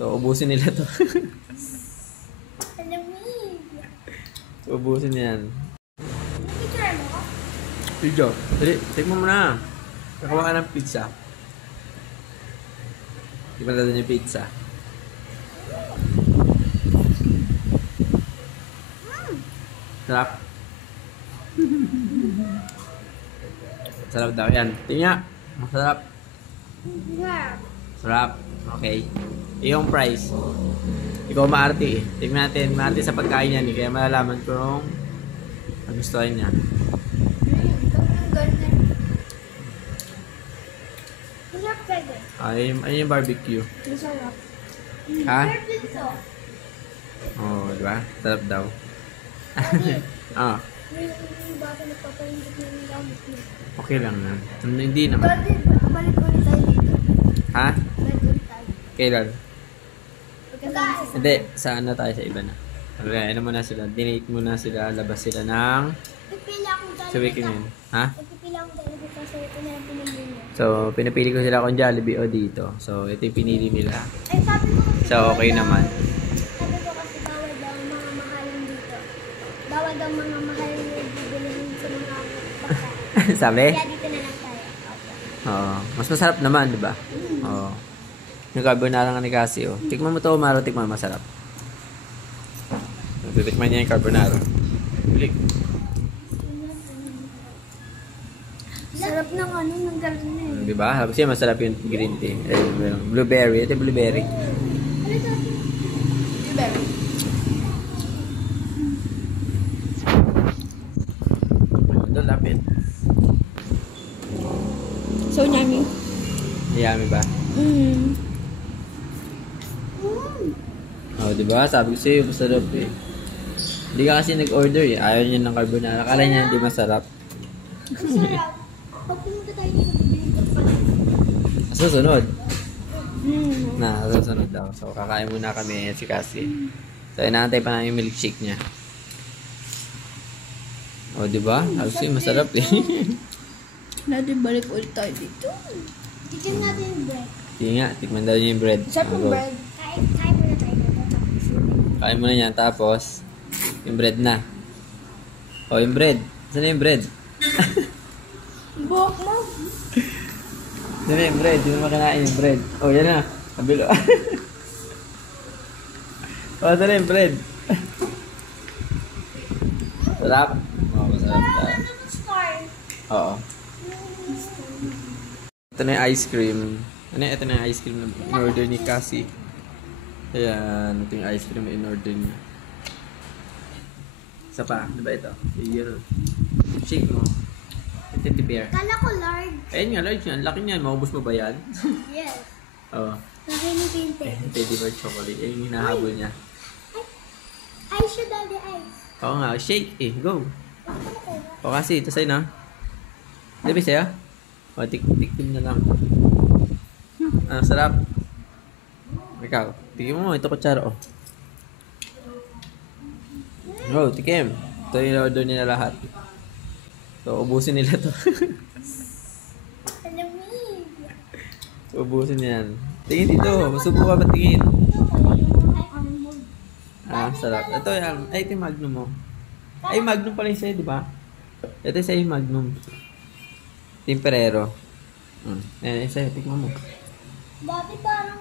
So, ubusin nila to. Alamig. Ubusin yan. Picture mo? Video. Dali, tignan mo na. Nakawa ka ng pizza. Tignan natin yung pizza. Sarap. Sarap daw yan. Tingnan. Masarap. Yeah. Sarap. Okay. Yung price. Ikaw maarte eh. Tingnan natin. Maarte sa pagkain yan eh. Kaya malalaman kung nagustuhan niya. Masarap pwede. Ayun yung barbecue. Masarap. Ha? Perfect to. Oo, oh, diba? Sarap daw. Ah, Yung bata nagpapalindik na yung gamit mo. okay lang na. Hindi naman. Dati, balik ulit tayo dito. Ha? Balik ulit tayo. Kailan? Pagkatapos. Hindi, saan na tayo sa iba na. Okay, ano muna sila? Dinate muna sila. Labas sila ng Pipila akong sa weekend yun. Ha? Pipila akong Jollibee kasi ito na yung pinili niya. So, pinapili ko sila kung Jollibee o dito. So, ito yung pinili nila. Ay, sabi ko kasi So, okay naman. Sabi ko kasi bawal daw mga mahalan dito. Bawal daw mga mahalan na bibilihin sa mga pagkain. Sabi? Kaya dito na lang tayo. Oo. Mas masarap naman, di ba? Oo. Yung carbonara nga ni Cassie, oh. Tikman mo to, Maro. Tikman, masarap. Titikman niya yung carbonara. Balik. Sarap ng ano, ng garden eh. Di ba? Kasi masarap yung green tea. Blueberry. Ito yung blueberry. Ano ito? Blueberry. Doon, lapit. So yummy. Yummy ba? Oh, di ba? Sabi ko sa'yo, masarap eh. Hindi ka kasi nag-order eh. Ayaw niya ng carbonara. Akala niya hindi masarap. Masarap. Pag pumunta tayo dito, bibili ka pa. Susunod. Susunod daw. So, kakain muna kami si Cassie. So, inaantay pa namin yung milkshake niya. Oh, di ba? Sabi sa'yo, masarap eh. Natin balik ulit tayo dito. Titignan natin yung bread. Sige nga, tikman daw niya yung bread. Sarap yung Go. bread. Kain muna tayo dito. Kain mo na yan, tapos yung bread na. Oh, yung bread. Saan na yung bread? Buhok mo. Saan na yung bread? Hindi mo makanain yung bread. Oh, yan na. Kabilo. Oh, saan na yung bread? Sarap. Oh, masarap daw. Oo. Ito na yung ice cream. Ito na yung ice cream na in-order ni Cassie. Ayan, ito yung ice cream na in-order niya. Isa pa, di ba ito? Here. Shake mo. Ito yung bear. Kala ko large. Ayun nga, large yan. Laki niyan. Maubos mo ba yan? Yes. Oo. Lagay ni Pinte. Teddy bear chocolate. Ayun yung hinahabol niya. Ay, siya daddy ice. Oo nga, shake eh. Go. O kasi, ito sa'yo na. Di ba sa'yo? O, tiktim na lang. Ah, sarap. Ikaw, tikim mo. Ito kutsara, oh. Oh, tikim. Ito yung order nila lahat. So, ubusin nila to. Alamig. Ubusin yan. Tingin dito. Masubukan ba tingin? Ah, sarap. Ito yan. Ay, ito yung Magnum mo. Ay, Magnum pala yung sa'yo, di ba? Ito yung sa'yo yung Magnum. Timperero. Ayan, yung sa'yo. Tikman mo. Dati parang